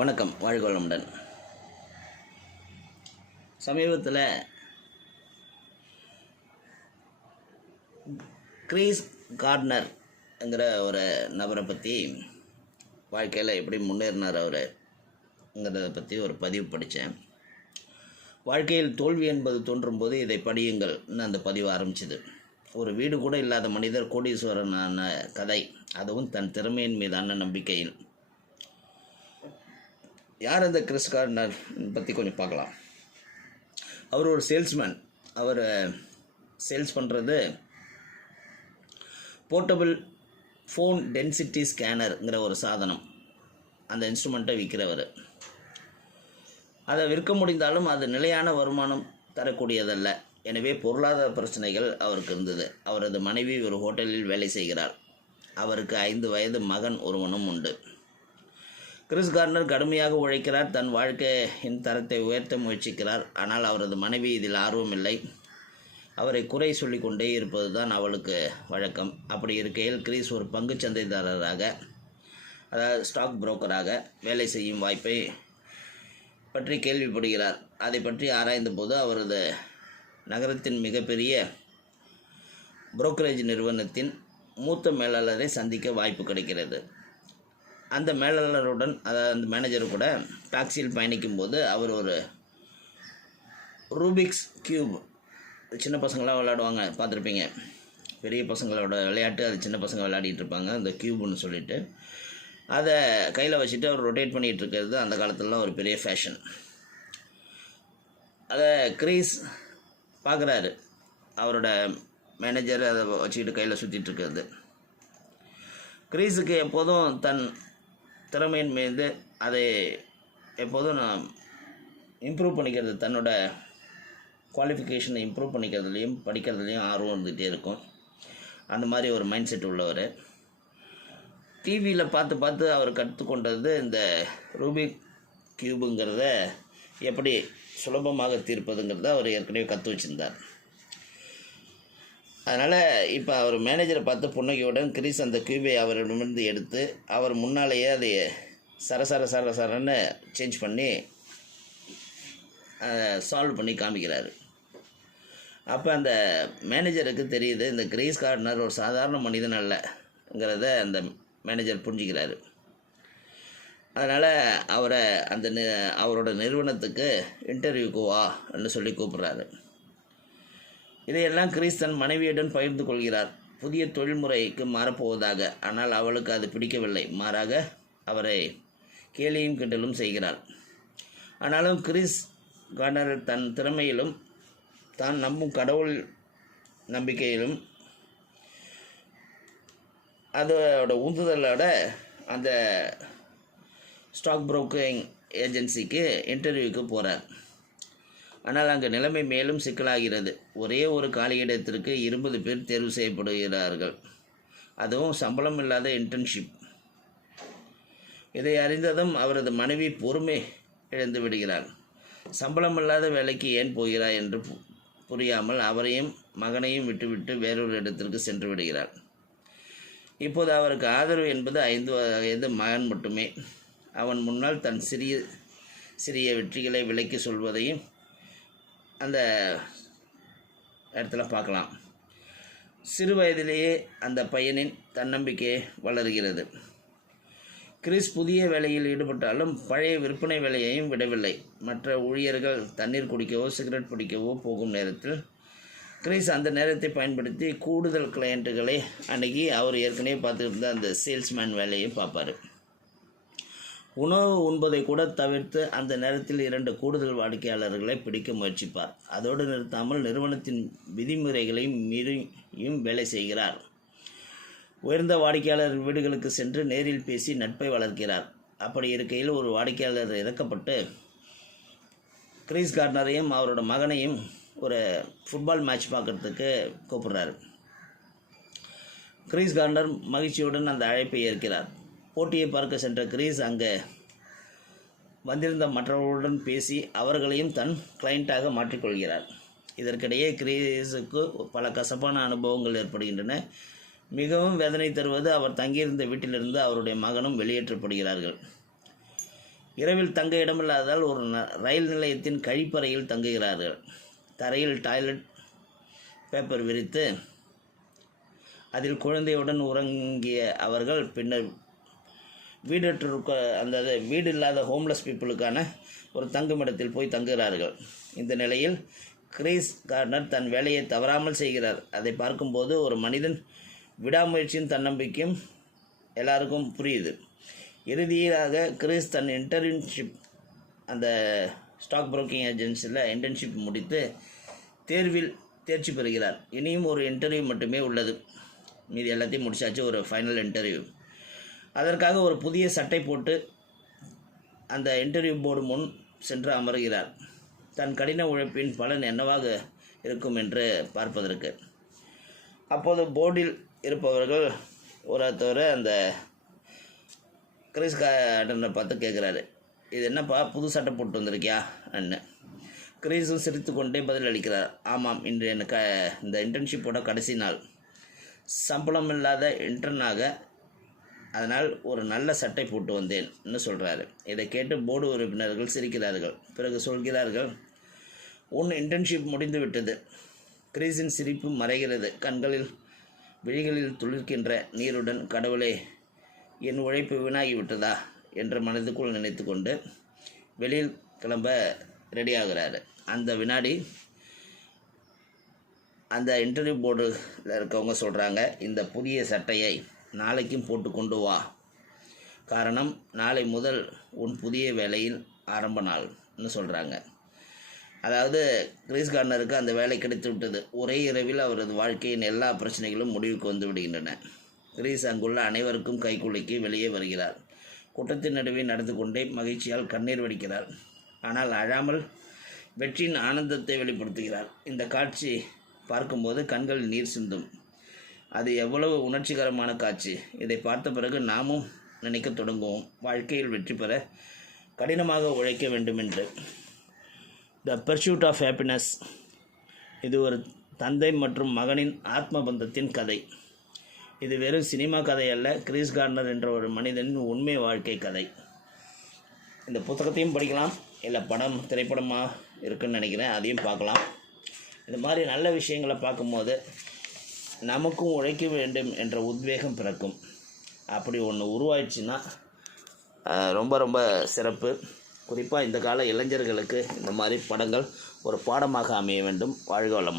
வணக்கம், வாழ்க வளமுடன். சமீபத்தில் கிறிஸ் கார்ட்னர்ங்கிற ஒரு நபரை பற்றி, வாழ்க்கையில் எப்படி முன்னேறினார் அவருங்கிறத பற்றி ஒரு பதிவு படித்தேன். வாழ்க்கையில் தோல்வி என்பது தோன்றும்போது இதை படியுங்கள்னு அந்த பதிவு ஆரம்பிச்சுது. ஒரு வீடு கூட இல்லாத மனிதர் கோடீஸ்வரனான கதை, அதுவும் தன் திறமையின் மீதான நம்பிக்கையில். யார் அந்த கிறிஸ் கார்ட்னர் பற்றி கொஞ்சம் பார்க்கலாம். அவர் ஒரு சேல்ஸ்மேன். அவர் சேல்ஸ் பண்ணுறது போர்ட்டபிள் ஃபோன் டென்சிட்டி ஸ்கேனருங்கிற ஒரு சாதனம். அந்த இன்ஸ்ட்ருமெண்ட்டை விற்கிறவர். அதை விற்க முடிந்தாலும் அது நிலையான வருமானம் தரக்கூடியதல்ல. எனவே பொருளாதார பிரச்சனைகள் அவருக்கு இருந்தது. அவரது மனைவி ஒரு ஹோட்டலில் வேலை செய்கிறார். அவருக்கு 5 வயது மகன் ஒருவனும் உண்டு. கிறிஸ் கார்ட்னர் கடுமையாக உழைக்கிறார். தன் வாழ்க்கையின் தரத்தை உயர்த்த முயற்சிக்கிறார். ஆனால் அவரது மனைவி இதில் ஆர்வமில்லை. அவரை குறை சொல்லிக் கொண்டே இருப்பது தான் அவளுக்கு வழக்கம். அப்படி இருக்கையில் கிறிஸ் ஒரு பங்குச் சந்தைதாரராக, அதாவது ஸ்டாக் புரோக்கராக வேலை செய்யும் வாய்ப்பை பற்றி கேள்விப்படுகிறார். அதை பற்றி ஆராய்ந்த போது அவரது நகரத்தின் மிகப்பெரிய புரோக்கரேஜ் நிறுவனத்தின் மூத்த மேலாளரை சந்திக்க வாய்ப்பு கிடைக்கிறது. அந்த மேலாளருடன், அதாவது அந்த மேனேஜர் கூட டாக்ஸியில் பயணிக்கும்போது அவர் ஒரு ரூபிக்ஸ் கியூப், சின்ன பசங்களாம் விளையாடுவாங்க, பார்த்துருப்பீங்க. பெரிய பசங்களோட விளையாட்டு, அது சின்ன பசங்க விளையாடிட்டு இருப்பாங்க, அந்த கியூப்னு சொல்லிட்டு. அதை கையில் வச்சுட்டு அவர் ரொட்டேட் பண்ணிகிட்டு இருக்கிறது அந்த காலத்துலலாம் ஒரு பெரிய ஃபேஷன். அதை கிறிஸ் பார்க்குறாரு. அவரோட மேனேஜர் அதை வச்சுக்கிட்டு கையில் சுற்றிட்டு இருக்கிறது. கிறிஸுக்கு எப்போதும் தன் திறமையின் மீது அதை எப்போதும் நான் இம்ப்ரூவ் பண்ணிக்கிறது, தன்னோட குவாலிஃபிகேஷனை இம்ப்ரூவ் பண்ணிக்கிறதுலையும் படிக்கிறதுலையும் ஆர்வம் இருந்துகிட்டே இருக்கும். அந்த மாதிரி ஒரு மைண்ட் செட் உள்ளவர். டிவியில் பார்த்து அவர் கற்றுக்கொண்டது இந்த ரூபிக் கியூபுங்கிறத எப்படி சுலபமாக தீர்ப்பதுங்கிறத அவர் ஏற்கனவே கற்று வச்சுருந்தார். அதனால் இப்போ அவர் மேனேஜரை பார்த்து புன்னகையுடன் கிறிஸ் அந்த கியூபை அவரிடமிருந்து எடுத்து அவர் முன்னாலேயே அதை சரன்னு சேஞ்ச் பண்ணி சால்வ் பண்ணி காமிக்கிறாரு. அப்போ அந்த மேனேஜருக்கு தெரியுது, இந்த கிறிஸ் கார்ட்னர் ஒரு சாதாரண மனிதன் அல்லங்கிறத அந்த மேனேஜர் புரிஞ்சுக்கிறாரு. அதனால் அவரை அவரோட நிறுவனத்துக்கு இன்டர்வியூக்கு வான்னு சொல்லி கூப்பிட்றாரு. இதையெல்லாம் கிறிஸ் தன் மனைவியுடன் பகிர்ந்து கொள்கிறார். புதிய தொழில்முறைக்கு மாறப்போவதாக. ஆனால் அவளுக்கு அது பிடிக்கவில்லை. மாறாக அவரை கேலியும் கிண்டலும் செய்கிறார். ஆனாலும் கிறிஸ் கார்ட்னர் தன் திறமையிலும் தான் நம்பும் கடவுள் நம்பிக்கையிலும் அதோட உந்துதலோட அந்த ஸ்டாக் புரோக்கரிங் ஏஜென்சிக்கு இன்டர்வியூக்கு போகிறார். ஆனால் அங்கே நிலைமை மேலும் சிக்கலாகிறது. ஒரே ஒரு காலியிடத்திற்கு 20 பேர் தேர்வு செய்யப்படுகிறார்கள். அதுவும் சம்பளம் இல்லாத இன்டர்ன்ஷிப். இதை அறிந்ததும் அவரது மனைவி பொறுமை இழந்து விடுகிறார். சம்பளம் இல்லாத வேலைக்கு ஏன் போகிறார் என்று புரியாமல் அவரையும் மகனையும் விட்டுவிட்டு வேறொரு இடத்திற்கு சென்று விடுகிறார். இப்போது அவருக்கு ஆதரவு என்பது 5 வயது மகன் மட்டுமே. அவன் முன்னால் தன் சிறிய வெற்றிகளை விலக்கி சொல்வதையும் அந்த இடத்துல பார்க்கலாம். சிறு வயதிலேயே அந்த பையனின் தன்னம்பிக்கை வளர்கிறது. கிறிஸ் புதிய வேலையில் ஈடுபட்டாலும் பழைய விற்பனை வேலையையும் விடவில்லை. மற்ற ஊழியர்கள் தண்ணீர் குடிக்கவோ சிகரெட் பிடிக்கவோ போகும் நேரத்தில் கிறிஸ் அந்த நேரத்தை பயன்படுத்தி கூடுதல் கிளையண்ட்டுகளை அணுகி அவர் ஏற்கனவே பார்த்துக்கிட்டு இருந்த அந்த சேல்ஸ்மேன் வேலையை பார்ப்பார். உணவு உண்பதை கூட தவிர்த்து அந்த நேரத்தில் 2 கூடுதல் வாடிக்கையாளர்களை பிடிக்க முயற்சிப்பார். அதோடு நிறுத்தாமல் நிறுவனத்தின் விதிமுறைகளையும் மீறியும் வேலை செய்கிறார். உயர்ந்த வாடிக்கையாளர் வீடுகளுக்கு சென்று நேரில் பேசி நட்பை வளர்க்கிறார். அப்படி இருக்கையில் ஒரு வாடிக்கையாளர் இறக்கப்பட்டு கிறிஸ் கார்ட்னரையும் அவரோட மகனையும் ஒரு ஃபுட்பால் மேட்ச் பார்க்குறதுக்கு கூப்பிட்றாரு. கிறிஸ் கார்ட்னர் மகிழ்ச்சியுடன் அந்த அழைப்பை ஏற்கிறார். போட்டியை பார்க்க சென்ற கிறிஸ் அங்கே வந்திருந்த மற்றவர்களுடன் பேசி அவர்களையும் தன் கிளையண்ட்டாக மாற்றிக்கொள்கிறார். இதற்கிடையே கிறிஸுக்கு பல கசப்பான அனுபவங்கள் ஏற்படுகின்றன. மிகவும் வேதனை தருவது அவர் தங்கியிருந்த வீட்டிலிருந்து அவருடைய மகனும் வெளியேற்றப்படுகிறார்கள். இரவில் தங்க இடமில்லாததால் ஒரு ரயில் நிலையத்தின் கழிப்பறையில் தங்குகிறார்கள். தரையில் டாய்லெட் பேப்பர் விரித்து அதில் குழந்தையுடன் உறங்கிய அவர்கள் பின்னர் வீடு இல்லாத ஹோம்லெஸ் பீப்புளுக்கான ஒரு தங்குமிடத்தில் போய் தங்குகிறார்கள். இந்த நிலையில் கிறிஸ் கார்னர் தன் வேலையை தவறாமல் செய்கிறார். அதை பார்க்கும்போது ஒரு மனிதன் விடாமுயற்சியும் தன்னம்பிக்கையும் எல்லாருக்கும் புரியுது. இறுதியாக கிறிஸ் தன் இன்டர்ன்ஷிப் அந்த ஸ்டாக் புரோக்கிங் ஏஜென்சியில் இன்டர்ன்ஷிப் முடித்து தேர்வில் தேர்ச்சி பெறுகிறார். இனியும் ஒரு இன்டர்வியூ மட்டுமே உள்ளது. மீதி எல்லாத்தையும் முடிச்சாச்சு. ஒரு ஃபைனல் இன்டர்வியூ. அதற்காக ஒரு புதிய சட்டை போட்டு அந்த இன்டர்வியூ போர்டு முன் சென்று அமர்கிறார். தன் கடின உழைப்பின் பலன் என்னவாக இருக்கும் என்று பார்ப்பதற்கு. அப்போது போர்டில் இருப்பவர்கள் ஒருத்தர் அந்த கிறிஸ் கார்டனை பார்த்து கேட்குறாரு, இது என்னப்பா புது சட்டை போட்டு வந்திருக்கியா அண்ணு. கிறிஸும் சிரித்து கொண்டே பதில் அளிக்கிறார், ஆமாம், இன்று எனக்கு இந்த இன்டர்ன்ஷிப்போட கடைசி நாள், சம்பளம் இல்லாத இன்டர்னாக, அதனால் ஒரு நல்ல சட்டை போட்டு வந்தேன்னு சொல்கிறாரு. இதை கேட்டு போர்டு உறுப்பினர்கள் சிரிக்கிறார்கள். பிறகு சொல்கிறார்கள், உன் இன்டர்ன்ஷிப் முடிந்து விட்டது. கிறிஸின் சிரிப்பு மறைகிறது. விழிகளில் துளிர்க்கின்ற நீருடன், கடவுளே, என் உழைப்பு வீணாகிவிட்டதா என்று மனதுக்குள் நினைத்து கொண்டு வெளியில் கிளம்ப ரெடியாகிறாரு. அந்த வினாடி அந்த இன்டர்வியூ போர்டில் இருக்கவங்க சொல்கிறாங்க, இந்த புதிய சட்டையை நாளைக்கும் போட்டு கொண்டு வா. காரணம், நாளை முதல் உன் புதிய வேலையில் ஆரம்ப நாள்னு சொல்கிறாங்க. அதாவது கிறிஸ் கார்னருக்கு அந்த வேலை கிடைத்து விட்டது. ஒரே இரவில் அவரது வாழ்க்கையின் எல்லா பிரச்சனைகளும் முடிவுக்கு வந்து விடுகின்றன. கிறிஸ் அங்குள்ள அனைவருக்கும் கைக்குலுக்கி வெளியே வருகிறார். கூட்டத்தின் நடுவே நடந்து கொண்டே மகிழ்ச்சியால் கண்ணீர் வடிக்கிறார். ஆனால் அழாமல் வெற்றியின் ஆனந்தத்தை வெளிப்படுத்துகிறார். இந்த காட்சி பார்க்கும்போது கண்களில் நீர் சிந்தும். அது எவ்வளவு உணர்ச்சிகரமான காட்சி. இதை பார்த்த பிறகு நாமும் நினைக்க தொடங்குவோம், வாழ்க்கையில் வெற்றி பெற கடினமாக உழைக்க வேண்டும் என்று. த பர்சூட் ஆஃப் ஹாப்பினஸ். இது ஒரு தந்தை மற்றும் மகனின் ஆத்ம பந்தத்தின் கதை. இது வெறும் சினிமா கதை அல்ல, கிறிஸ் கார்னர் என்ற ஒரு மனிதனின் உண்மை வாழ்க்கை கதை. இந்த புத்தகத்தையும் படிக்கலாம், இல்லை திரைப்படமாக இருக்குன்னு நினைக்கிறேன், அதையும் பார்க்கலாம். இந்த மாதிரி நல்ல விஷயங்களை பார்க்கும்போது நமக்கும் உழைக்க வேண்டும் என்ற உத்வேகம் பிறக்கும். அப்படி ஒன்று உருவாயிடுச்சுன்னா ரொம்ப ரொம்ப சிறப்பு. குறிப்பாக இந்த கால இளைஞர்களுக்கு இந்த மாதிரி படங்கள் ஒரு பாடமாக அமைய வேண்டும். வாழ்க வளமுடன்.